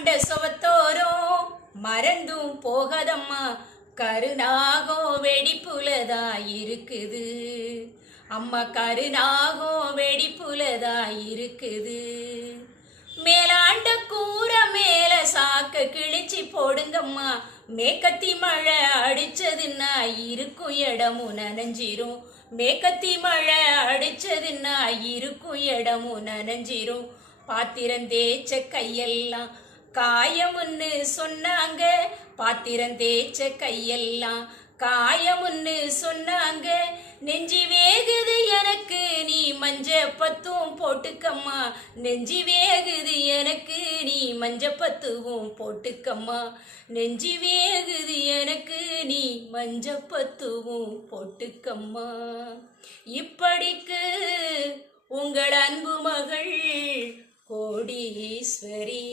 கண்ட சுவத்தோரும் மறந்தும் போகதம்மா, கருநாகோ வெடிப்புலதா இருக்குது அம்மா, கருநாகோ வெடிப்புலதா இருக்குது. மேலாண்ட கூற மேல சாக்க கிழிச்சி போடுங்கம்மா, மேக்கத்தி மழை அடிச்சதுன்னா இருக்கும் இடமும் நனைஞ்சிரும், மேக்கத்தி மழை அடிச்சதுன்னா இருக்கும் இடமும் நனைஞ்சிரும். பாத்திரம் தேய்ச்ச கையெல்லாம் காயமுன்னு சொன்னாங்க, பாத்திரம் தேய்ச்ச கையெல்லாம் காயமுன்னு சொன்னாங்க. நெஞ்சி வேகுது எனக்கு நீ மஞ்ச பத்தும் போட்டுக்கம்மா, நெஞ்சி வேகுது எனக்கு நீ மஞ்ச பத்துவும் போட்டுக்கம்மா, நெஞ்சி வேகுது எனக்கு நீ மஞ்ச பத்துவும் போட்டுக்கம்மா. இப்படிக்கு உங்கள் அன்பு மகள் கோடீஸ்வரி.